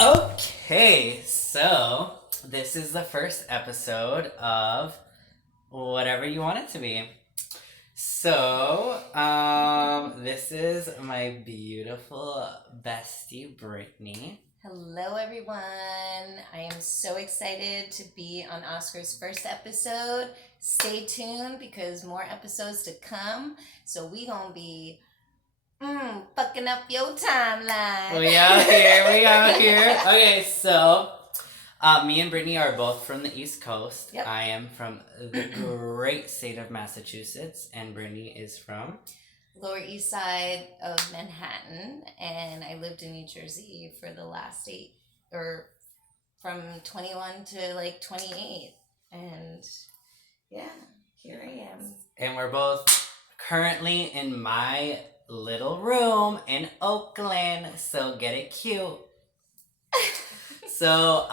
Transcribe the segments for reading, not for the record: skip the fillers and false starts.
Okay, so this is the first episode of whatever you want it to be. This is my beautiful bestie, Brittany. Hello, everyone. I am so excited to be on Oscar's first episode. Stay tuned because more episodes to come. So we gonna be fucking up your timeline. We out here, we out here. Okay, so me and Brittany are both from the East Coast. Yep. I am from the great state of Massachusetts, and Brittany is from Lower East Side of Manhattan, and I lived in New Jersey for the last from 21 to like 28, and yeah, here I am. And we're both currently in my little room in Oakland, so get it cute. So,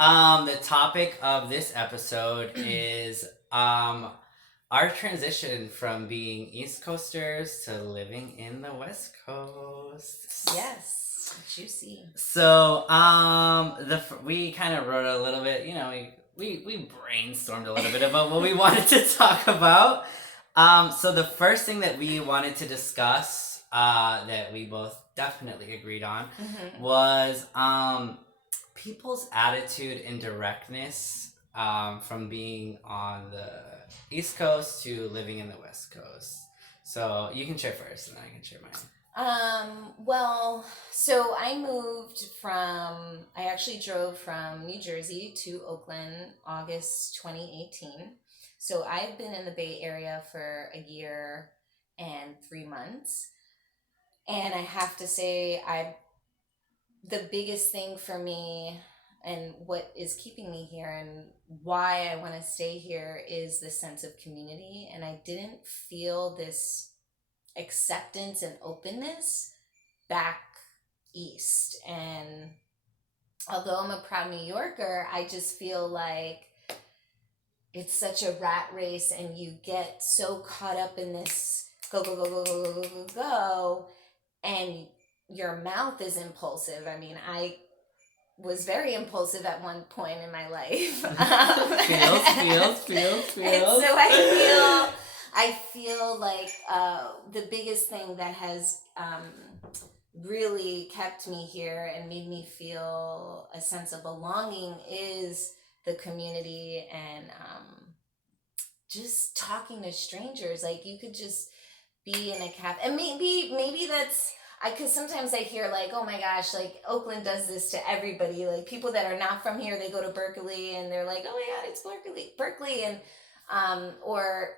the topic of this episode is our transition from being East Coasters to living in the West Coast. Yes, juicy. So, we kind of wrote a little bit, we brainstormed a little bit about what we wanted to talk about. So the first thing that we wanted to discuss, that we both definitely agreed on, was people's attitude and directness from being on the East Coast to living in the West Coast. So you can share first, and then I can share mine. Well, so I actually drove from New Jersey to Oakland August 2018. So I've been in the Bay Area for a year and 3 months. And I have to say, the biggest thing for me and what is keeping me here and why I want to stay here is the sense of community. And I didn't feel this acceptance and openness back east. And although I'm a proud New Yorker, I just feel like it's such a rat race and you get so caught up in this go, go, go, go, go, go, go, go, go, and your mouth is impulsive. I mean, I was very impulsive at one point in my life. Feels. And so I feel like the biggest thing that has really kept me here and made me feel a sense of belonging is the community and just talking to strangers. Like you could just be in a cafe, and maybe that's because sometimes I hear like, oh my gosh, like Oakland does this to everybody. Like people that are not from here, they go to Berkeley and they're like, oh my God, it's Berkeley, and or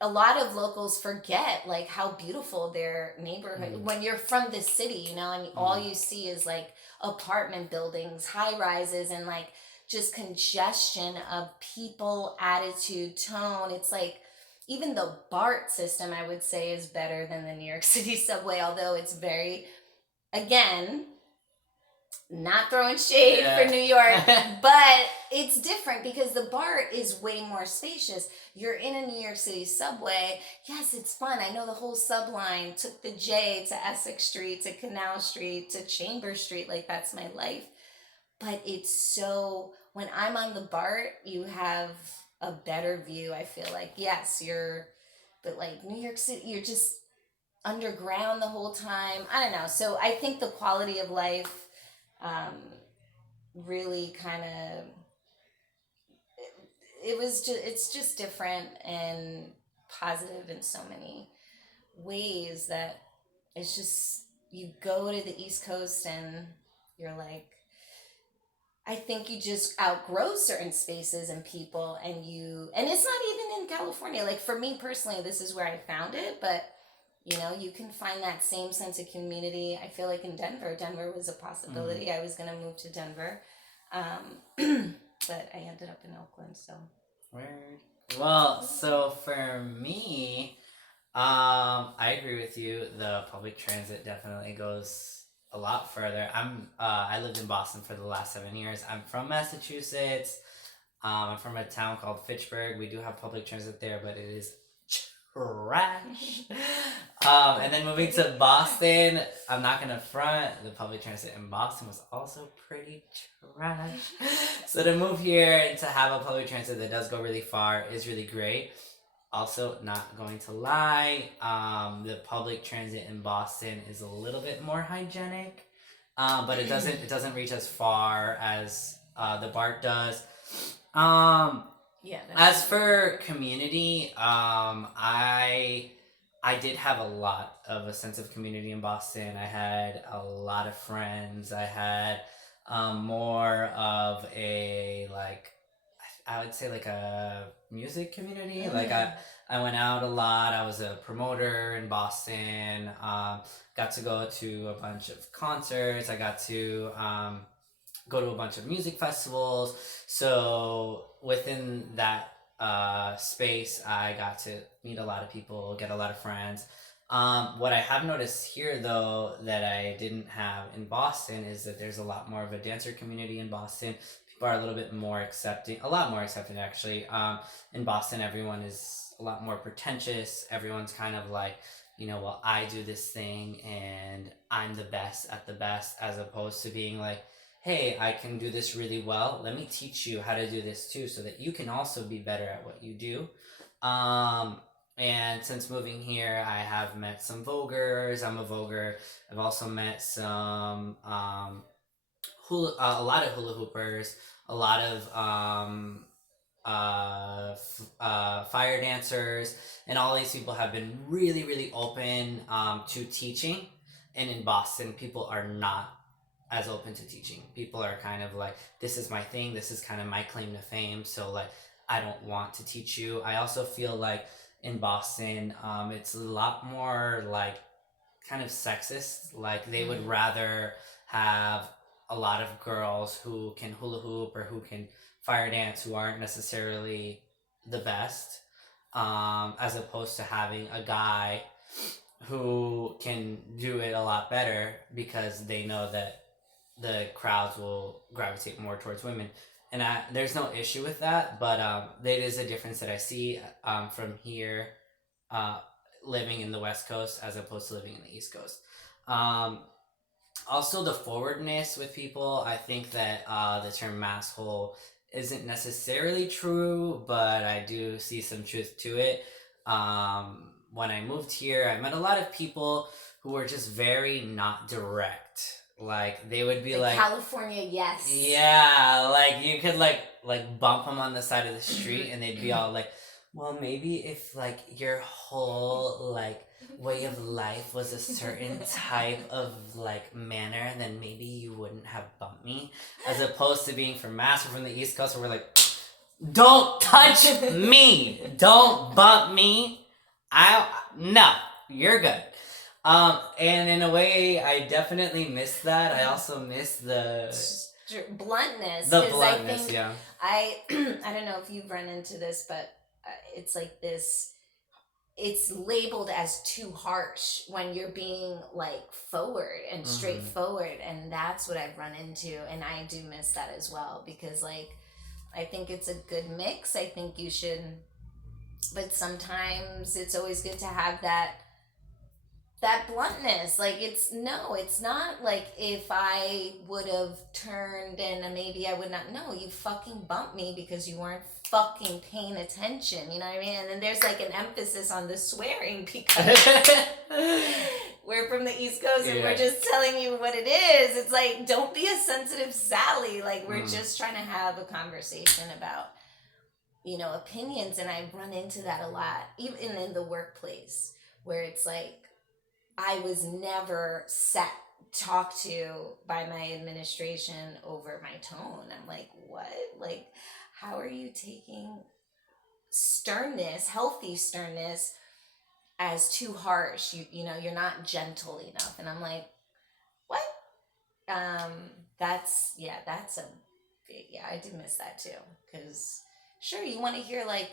a lot of locals forget like how beautiful their neighborhood when you're from the city, and all you see is like apartment buildings, high rises, and like just congestion of people, attitude, tone. It's like even the BART system, I would say, is better than the New York City subway, although it's very, again, not throwing shade for New York, but it's different because the BART is way more spacious. You're in a New York City subway. Yes, it's fun. I know the whole subline took the J to Essex Street, to Canal Street, to Chambers Street. Like, that's my life. But it's so, when I'm on the BART, you have a better view. I feel like, yes, but like New York City, you're just underground the whole time. I don't know. So I think the quality of life really kind of, it's just different and positive in so many ways that it's just, you go to the East Coast and you're like, I think you just outgrow certain spaces and people, and it's not even in California. Like for me personally, this is where I found it, but you can find that same sense of community. I feel like in Denver was a possibility. I was going to move to Denver, but I ended up in Oakland. So Word. Well, so for me, I agree with you. The public transit definitely goes a lot further. I lived in Boston for the last 7 years. I'm from Massachusetts. I'm from a town called Fitchburg. We do have public transit there, but it is trash. And then moving to Boston, I'm not gonna front. The public transit in Boston was also pretty trash. So to move here and to have a public transit that does go really far is really great. Also, not going to lie, the public transit in Boston is a little bit more hygienic, but it doesn't reach as far as the BART does. Yeah. As for community, I did have a lot of a sense of community in Boston. I had a lot of friends. I had more of a like I would say like a music community. Like I went out a lot. I was a promoter in Boston. Got to go to a bunch of concerts. I got to go to a bunch of music festivals. So within that space, I got to meet a lot of people, get a lot of friends. What I have noticed here, though, that I didn't have in Boston is that there's a lot more of a dancer community in Boston. People are a little bit more accepting, a lot more accepting actually. In Boston, everyone is a lot more pretentious. Everyone's kind of like, well, I do this thing and I'm the best at the best, as opposed to being like, hey, I can do this really well. Let me teach you how to do this too, so that you can also be better at what you do. And since moving here, I have met some Voguers. I'm a Voguer. I've also met some a lot of hula hoopers, a lot of fire dancers, and all these people have been really, really open to teaching. And in Boston, people are not as open to teaching. People are kind of like, this is my thing. This is kind of my claim to fame. So like, I don't want to teach you. I also feel like in Boston, it's a lot more like kind of sexist. Like they would rather have a lot of girls who can hula hoop or who can fire dance, who aren't necessarily the best, as opposed to having a guy who can do it a lot better, because they know that the crowds will gravitate more towards women. And there's no issue with that, but there is a difference that I see from here, living in the West Coast as opposed to living in the East Coast. Also, the forwardness with people. I think that the term masshole isn't necessarily true, but I do see some truth to it. When I moved here, I met a lot of people who were just very not direct. Like they would be like California, yes. Yeah, like you could like bump them on the side of the street, and they'd be all like, well, maybe if like your whole like way of life was a certain type of like manner, then maybe you wouldn't have bumped me. As opposed to being from Mass or from the East Coast, where we're like, don't touch me, don't bump me. No, you're good. And in a way, I definitely miss that. I also miss the bluntness. The bluntness, I don't know if you've run into this, but it's like this. It's labeled as too harsh when you're being like forward and straightforward, and that's what I've run into, and I do miss that as well, because like I think it's a good mix. I think you should, but sometimes it's always good to have that bluntness. Like it's not like if I would have turned and maybe I would not. No, you fucking bumped me because you weren't fucking paying attention. You know what I mean? And then there's like an emphasis on the swearing, because we're from the East Coast and we're just telling you what it is. It's like, don't be a sensitive Sally. Like we're just trying to have a conversation about, opinions. And I run into that a lot, even in the workplace, where it's like, I was never talked to by my administration over my tone. I'm like, what? Like, how are you taking sternness, healthy sternness, as too harsh? You're not gentle enough. And I'm like, what? That's a big, I do miss that too. Because sure, you want to hear like,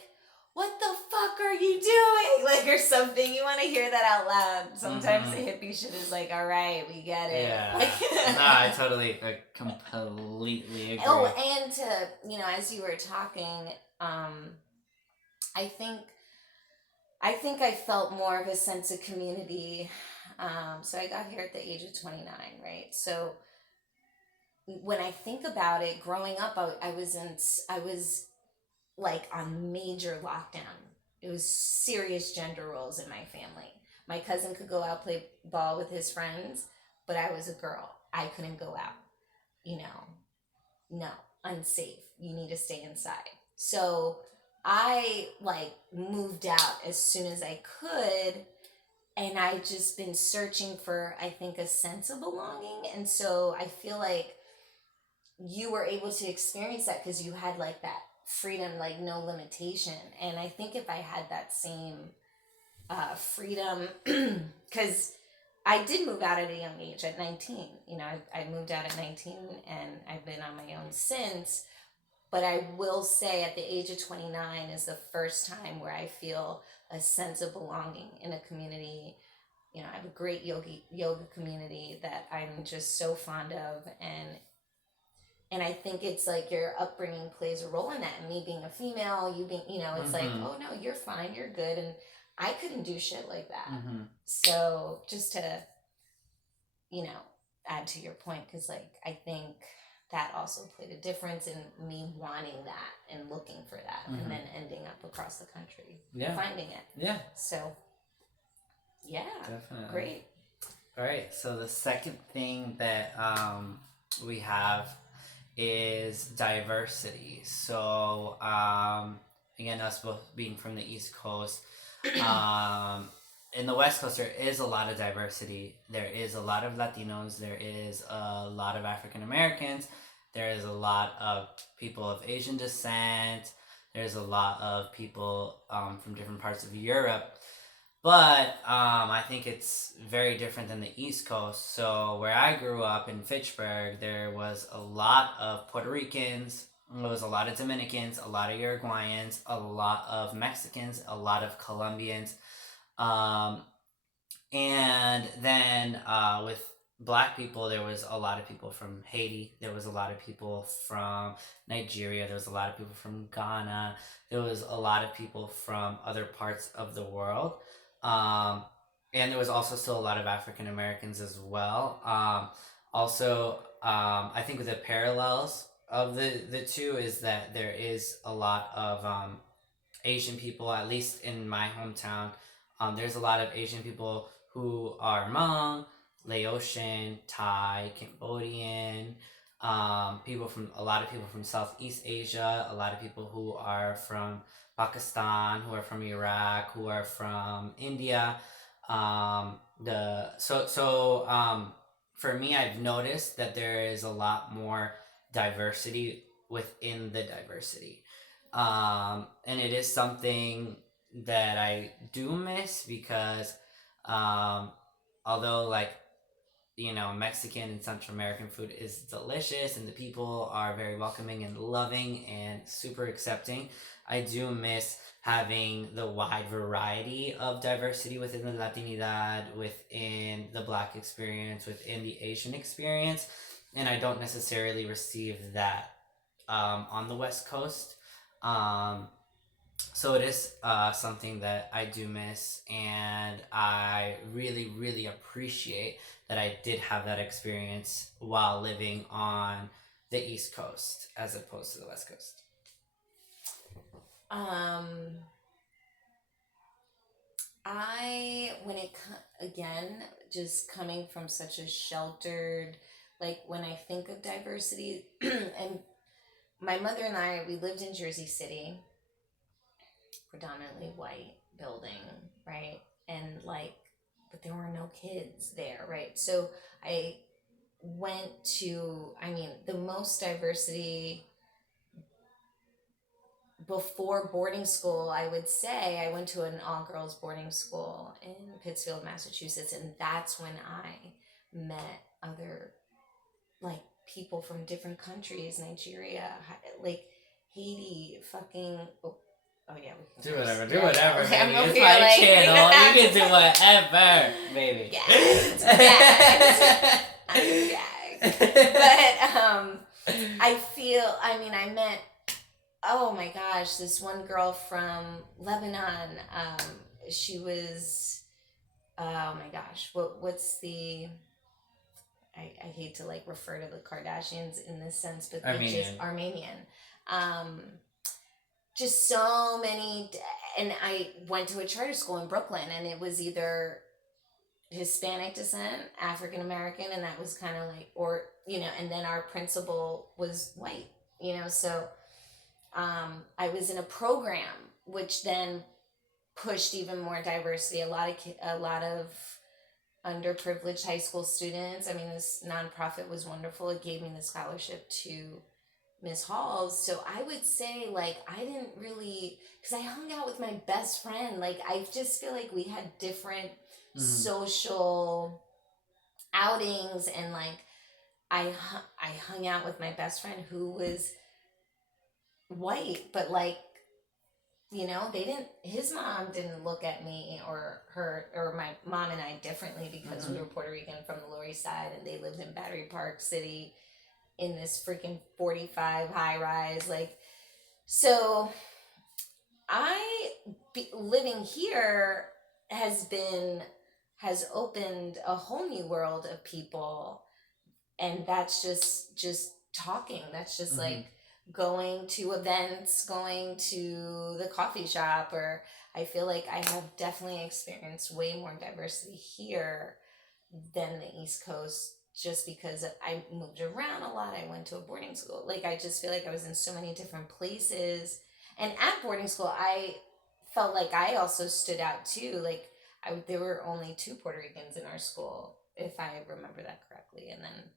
what the fuck are you doing? Like, or something. You want to hear that out loud. Sometimes the hippie shit is like, all right, we get it. Yeah. No, I totally, completely agree. Oh, and to, as you were talking, I think I think I felt more of a sense of community. So I got here at the age of 29, right? So when I think about it, growing up, I was like on major lockdown. It was serious gender roles in my family. My cousin could go out play ball with his friends, but I was a girl. I couldn't go out. You know, no, unsafe. You need to stay inside. So I like moved out as soon as I could, and I just been searching for, I think, a sense of belonging. And so I feel like you were able to experience that because you had like that freedom, like no limitation. And I think if I had that same freedom, because I did move out at a young age, at 19. You know, I moved out at 19 and I've been on my own since. But I will say at the age of 29 is the first time where I feel a sense of belonging in a community. You know, I have a great yoga community that I'm just so fond of, and I think it's like your upbringing plays a role in that. And me being a female, you being, you know, it's like, oh no, you're fine, you're good, and I couldn't do shit like that. So just to, you know, add to your point, because like I think that also played a difference in me wanting that and looking for that, and then ending up across the country, finding it. Yeah. So, yeah, definitely great. All right. So the second thing that we have is diversity. So again, us both being from the East Coast, in the West Coast there is a lot of diversity. There is a lot of Latinos, there is a lot of African Americans, there is a lot of people of Asian descent, there's a lot of people from different parts of Europe. But I think it's very different than the East Coast. So where I grew up in Fitchburg, there was a lot of Puerto Ricans, there was a lot of Dominicans, a lot of Uruguayans, a lot of Mexicans, a lot of Colombians. And then with Black people, there was a lot of people from Haiti, there was a lot of people from Nigeria, there was a lot of people from Ghana, there was a lot of people from other parts of the world. And there was also still a lot of African Americans as well. I think the parallels of the two is that there is a lot of Asian people, at least in my hometown. There's a lot of Asian people who are Hmong, Laotian, Thai, Cambodian, a lot of people from Southeast Asia, a lot of people who are from Pakistan, who are from Iraq, who are from India. For me, I've noticed that there is a lot more diversity within the diversity. And it is something that I do miss because although like, you know, Mexican and Central American food is delicious and the people are very welcoming and loving and super accepting, I do miss having the wide variety of diversity within the Latinidad, within the Black experience, within the Asian experience, and I don't necessarily receive that on the West Coast. So it is something that I do miss, and I really, really appreciate that I did have that experience while living on the East Coast as opposed to the West Coast. Again, just coming from such a sheltered, like when I think of diversity, and my mother and I, we lived in Jersey City, predominantly white building, right? And like, but there were no kids there, right? So I went to, the most diversity before boarding school, I would say I went to an all-girls boarding school in Pittsfield, Massachusetts, and that's when I met other, like, people from different countries, Nigeria, like Haiti, fucking. Oh yeah, we can do whatever, baby. I'm over it's here my like, channel. You can do whatever, baby. Yeah, but I feel. I met. Oh my gosh, this one girl from Lebanon. she was, oh my gosh, what's the, I hate to like refer to the Kardashians in this sense, but they're just Armenian. Just so many, and I went to a charter school in Brooklyn, and it was either Hispanic descent, African American, and that was kind of like, or and then our principal was white, so I was in a program which then pushed even more diversity. A lot of underprivileged high school students. I mean, this nonprofit was wonderful. It gave me the scholarship to Miss Halls. So I would say, like, I didn't really, because I hung out with my best friend. Like, I just feel like we had different social outings, and like I hung out with my best friend who was white, but like, his mom didn't look at me or my mom and I differently because we were Puerto Rican from the Lower East Side, and they lived in Battery Park City in this freaking 45 high rise. Like, so living here has opened a whole new world of people, and that's just talking. That's just like going to events, going to the coffee shop, or I feel like I have definitely experienced way more diversity here than the East Coast, just because I moved around a lot. I went to a boarding school. Like, I just feel like I was in so many different places. And at boarding school, I felt like I also stood out too. Like, there were only 2 Puerto Ricans in our school, if I remember that correctly. And then,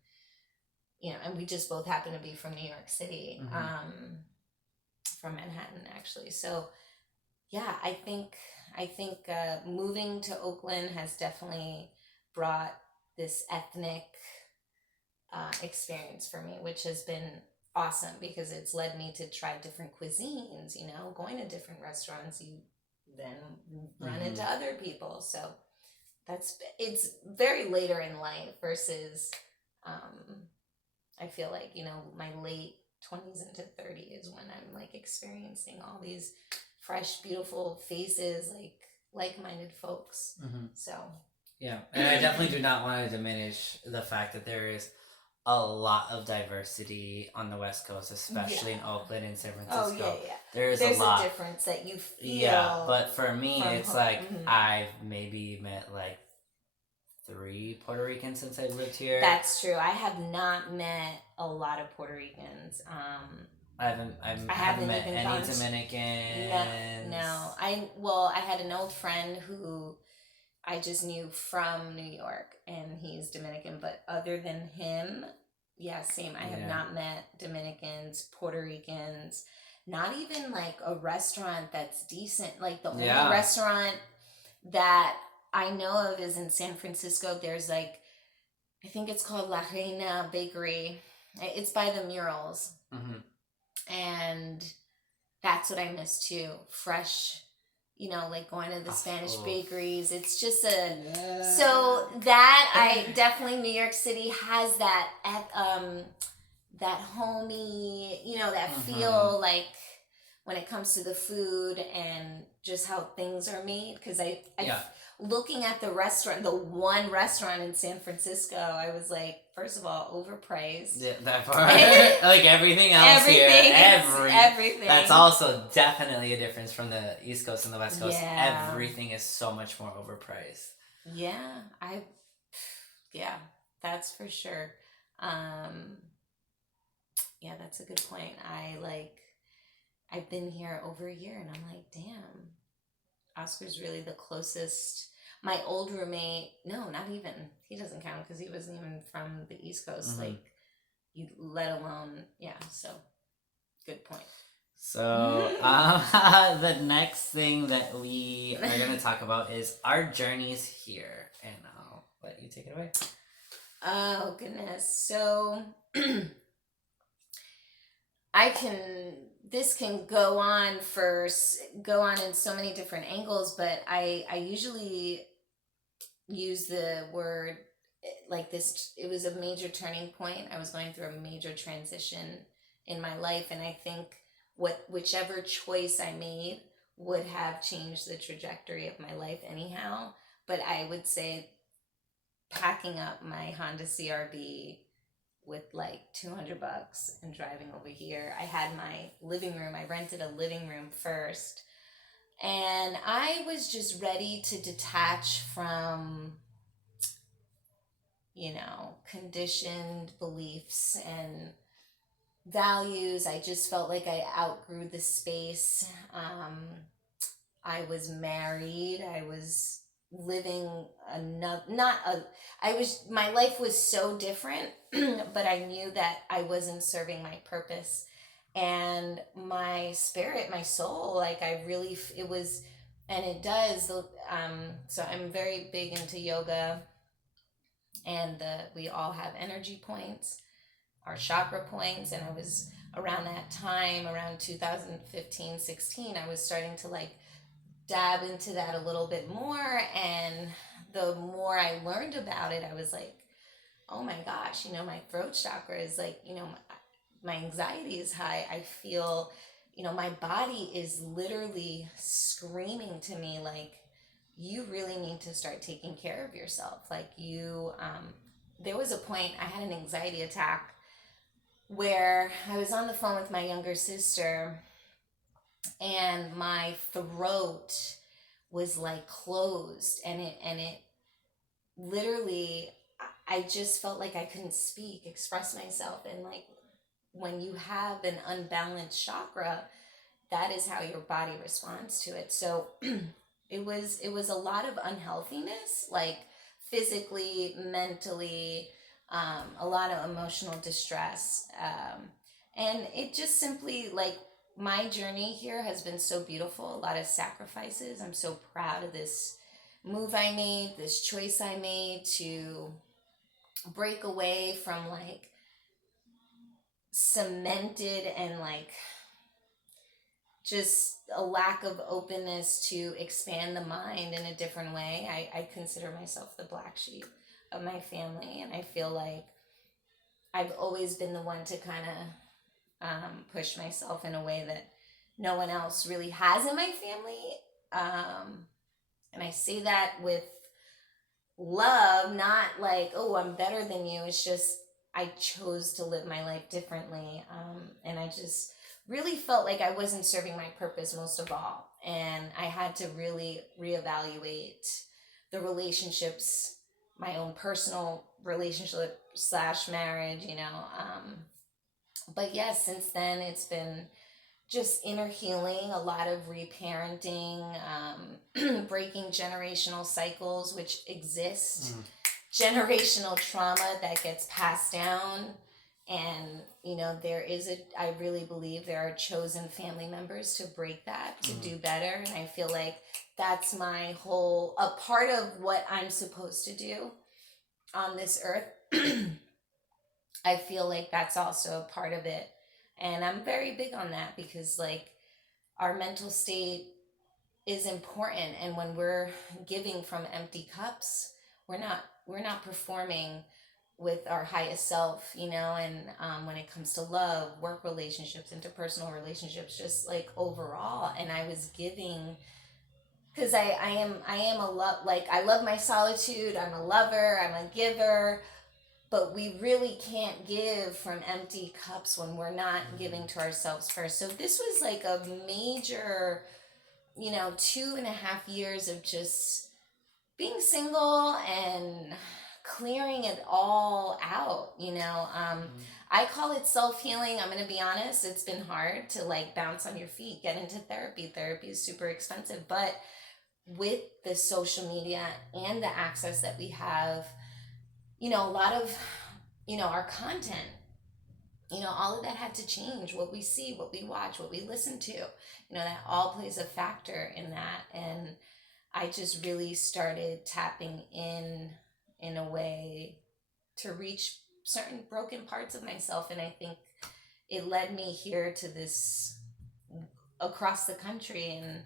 and we just both happened to be from New York City, from Manhattan, actually. So, yeah, I think moving to Oakland has definitely brought this ethnic experience for me, which has been awesome because it's led me to try different cuisines, going to different restaurants. You then run into other people. So it's very later in life versus, I feel like, my late 20s into 30s is when I'm like experiencing all these fresh, beautiful faces, like-minded folks. So. Yeah, and I definitely do not want to diminish the fact that there is a lot of diversity on the West Coast, especially in Oakland and San Francisco. Oh, yeah. There's a lot. difference that you feel. Yeah, but for me, it's like I've maybe met like 3 Puerto Ricans since I've lived here. That's true. I have not met a lot of Puerto Ricans. I haven't met any Dominicans. No. I had an old friend who I just knew from New York, and he's Dominican. But other than him, yeah, same. I have not met Dominicans, Puerto Ricans, not even like a restaurant that's decent. Like, the only restaurant that I know of is in San Francisco. There's like, I think it's called La Reina Bakery. It's by the murals. And that's what I miss too. Fresh, like going to the Spanish bakeries. It's just so that I definitely, New York City has that that homey, that feel, like when it comes to the food and just how things are made. Because I looking at the one restaurant in San Francisco, I was like, first of all, overpriced. Yeah, that part. Like everything else everything. That's also definitely a difference from the East Coast and the West Coast. Yeah. Everything is so much more overpriced. Yeah, that's for sure. Yeah, that's a good point. I've been here over a year, and I'm like, damn, Oscar's really the closest. My old roommate, no, not even. He doesn't count because he wasn't even from the East Coast. Let alone, so good point. So, the next thing that we are going to talk about is our journeys here. And I'll let you take it away. Oh, goodness. So, this can go on in so many different angles, but I usually use the word like this. It was a major turning point. I was going through a major transition in my life, and I think whichever choice I made would have changed the trajectory of my life anyhow. But I would say packing up my Honda CRV with like $200 and driving over here. I had my living room. I rented a living room first. And I was just ready to detach from, conditioned beliefs and values. I just felt like I outgrew the space. I was married. I was living another, not a, I was, my life was so different, but I knew that I wasn't serving my purpose. And my spirit, my soul, like I really, it was, and it does. So I'm very big into yoga, and we all have energy points, our chakra points. And I was around that time, around 2015-16, I was starting to like dab into that a little bit more. And the more I learned about it, I was like, oh my gosh, my throat chakra is like, my anxiety is high. I feel, my body is literally screaming to me like, you really need to start taking care of yourself. Like there was a point I had an anxiety attack where I was on the phone with my younger sister, and my throat was like closed, and it literally, I just felt like I couldn't speak, express myself. And like when you have an unbalanced chakra, that is how your body responds to it. So it was a lot of unhealthiness, like physically, mentally, a lot of emotional distress. And it just simply, like, my journey here has been so beautiful, a lot of sacrifices. I'm so proud of this move I made, this choice I made to break away from like cemented and like just a lack of openness to expand the mind in a different way. I consider myself the black sheep of my family, and I feel like I've always been the one to kind of push myself in a way that no one else really has in my family. And I say that with love, not like, oh, I'm better than you. It's just I chose to live my life differently. And I just really felt like I wasn't serving my purpose most of all. And I had to really reevaluate the relationships, my own personal relationship / marriage, But yes, since then it's been just inner healing, a lot of reparenting, breaking generational cycles which exist, generational trauma that gets passed down. And, I really believe there are chosen family members to break that, to do better. And I feel like that's a part of what I'm supposed to do on this earth. I feel like that's also a part of it. And I'm very big on that because like our mental state is important. And when we're giving from empty cups, we're not performing with our highest self, and when it comes to love, work relationships, interpersonal relationships, just like overall. And I was giving because I am a love, like I love my solitude. I'm a lover, I'm a giver. But we really can't give from empty cups when we're not giving to ourselves first. So this was like a major, 2.5 years of just being single and clearing it all out. I call it self-healing. I'm going to be honest. It's been hard to like bounce on your feet, get into therapy. Therapy is super expensive. But with the social media and the access that we have, a lot of, our content, all of that had to change. What we see, what we watch, what we listen to, that all plays a factor in that. And I just really started tapping in a way to reach certain broken parts of myself. And I think it led me here to this across the country. And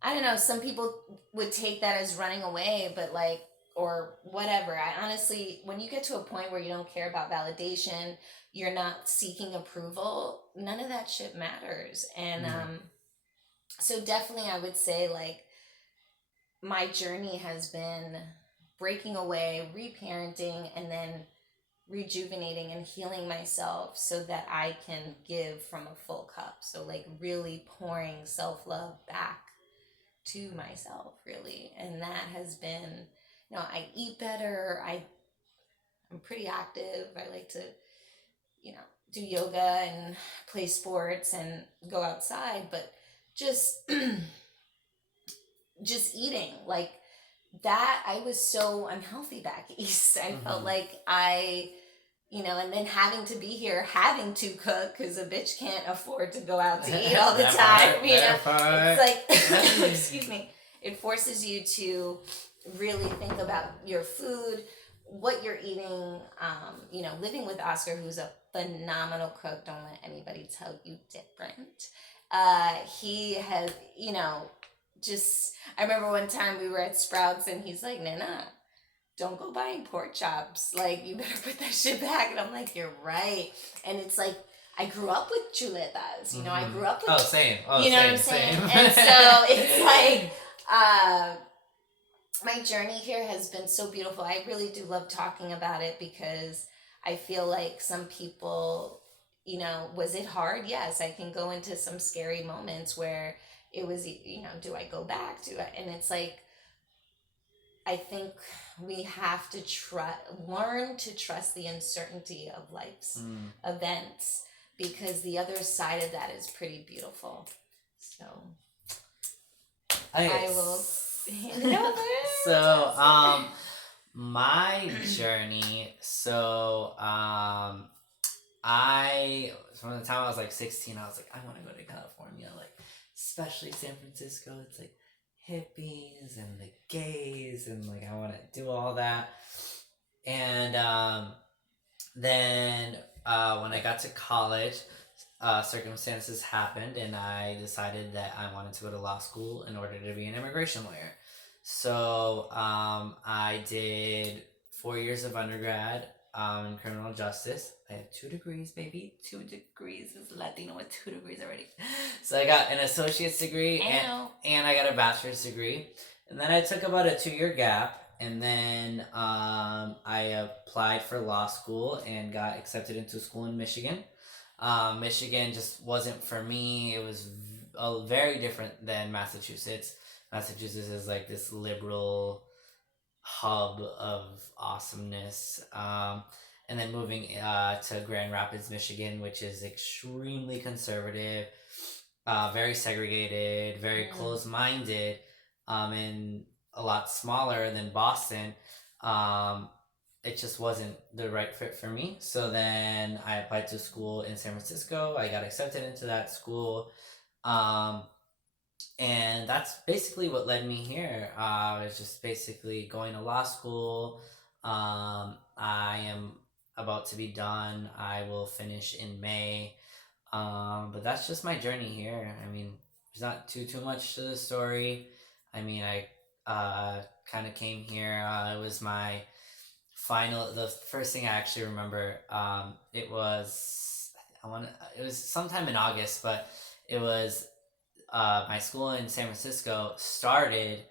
I don't know, some people would take that as running away, but like, or whatever. I honestly, when you get to a point where you don't care about validation, you're not seeking approval, none of that shit matters. And So definitely I would say like my journey has been breaking away, reparenting, and then rejuvenating and healing myself so that I can give from a full cup. So like really pouring self-love back to myself really. And that has been, I eat better. I'm pretty active. I like to, do yoga and play sports and go outside, but just just eating like that. I was so unhealthy back east. I felt like and then having to be here, having to cook because a bitch can't afford to go out to eat all the time. It's like, excuse me, it forces you to really think about your food, what you're eating. Living with Oscar, who's a phenomenal cook. Don't let anybody tell you different. He has, just, I remember one time we were at Sprouts and he's like, Nana, don't go buying pork chops. Like, you better put that shit back. And I'm like, you're right. And it's like, I grew up with chuletas. I grew up with. Oh, same. Oh, you know same, what I'm saying? same. And so it's like, my journey here has been so beautiful. I really do love talking about it because I feel like some people, was it hard? Yes, I can go into some scary moments where it was, do I go back? And it's like, I think we have to learn to trust the uncertainty of life's events, because the other side of that is pretty beautiful. So I will hand it over. So, my journey. I from the time I was like 16, I was like, I want to go to California, like especially San Francisco. It's like hippies and the gays, and like I want to do all that. And then when I got to college, circumstances happened, and I decided that I wanted to go to law school in order to be an immigration lawyer. So I did 4 years of undergrad in criminal justice. I have 2 degrees, baby. 2 degrees. Is Latino with 2 degrees already. So I got an associate's degree and I got a bachelor's degree. And then I took about a 2-year gap. And then I applied for law school and got accepted into school in Michigan. Michigan just wasn't for me. It was very different than Massachusetts. Massachusetts is like this liberal hub of awesomeness. And then moving to Grand Rapids, Michigan, which is extremely conservative, very segregated, very closed-minded, and a lot smaller than Boston. It just wasn't the right fit for me. So then I applied to school in San Francisco. I got accepted into that school. And that's basically what led me here. I was just basically going to law school. I am about to be done. I will finish in May. But that's just my journey here. I mean, there's not too much to the story. I mean, I kind of came here. It was my the first thing I actually remember. It was sometime in August, but it was my school in San Francisco started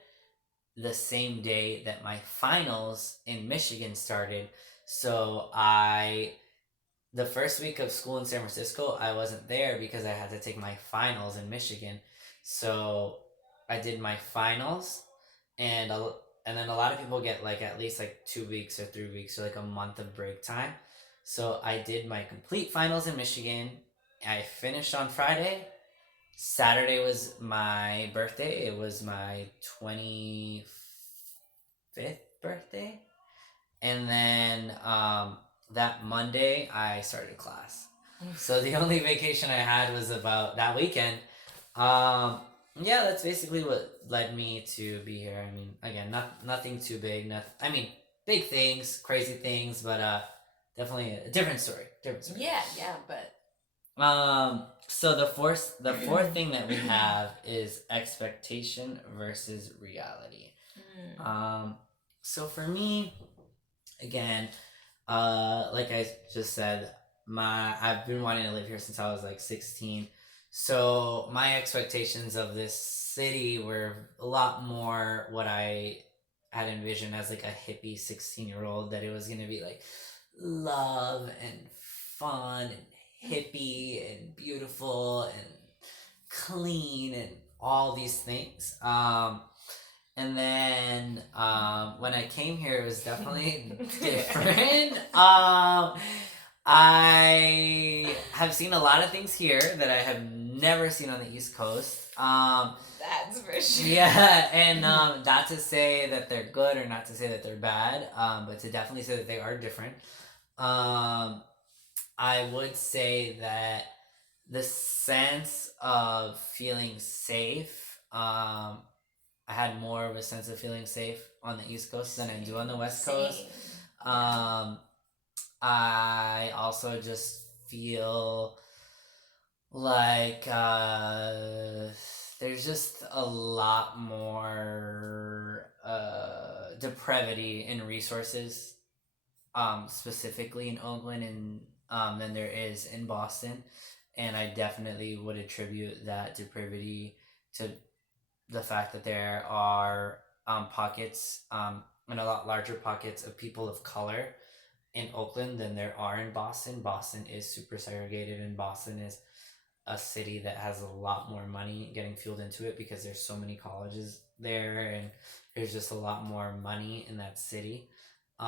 the same day that my finals in Michigan started. So the first week of school in San Francisco, I wasn't there because I had to take my finals in Michigan. So I did my finals, and then a lot of people get like at least like 2 weeks or 3 weeks or like a month of break time. So I did my complete finals in Michigan. I finished on Friday. Saturday was my birthday. It was my 25th birthday. And then that Monday, I started class. So the only vacation I had was about that weekend. Yeah, that's basically what led me to be here. I mean, again, nothing too big. Big things, crazy things, but definitely a different story. Yeah, but so the fourth thing that we have is expectation versus reality. So for me, again, like I just said, I've been wanting to live here since I was like 16. So my expectations of this city were a lot more what I had envisioned as like a hippie 16-year-old, that it was gonna be like love and fun and hippie and beautiful and clean and all these things. And then when I came here, it was definitely different. I have seen a lot of things here that I have never seen on the East Coast. That's for sure. Yeah, and not to say that they're good or not to say that they're bad, but to definitely say that they are different. Um, I would say that the sense of feeling safe, I had more of a sense of feeling safe on the East Coast than I do on the West Coast. Same. I also just feel like there's just a lot more depravity in resources, specifically in Oakland and than there is in Boston, and I definitely would attribute that depravity to the fact that there are pockets, and a lot larger pockets of people of color in Oakland than there are in Boston. Boston is super segregated, and Boston is a city that has a lot more money getting fueled into it because there's so many colleges there, and there's just a lot more money in that city.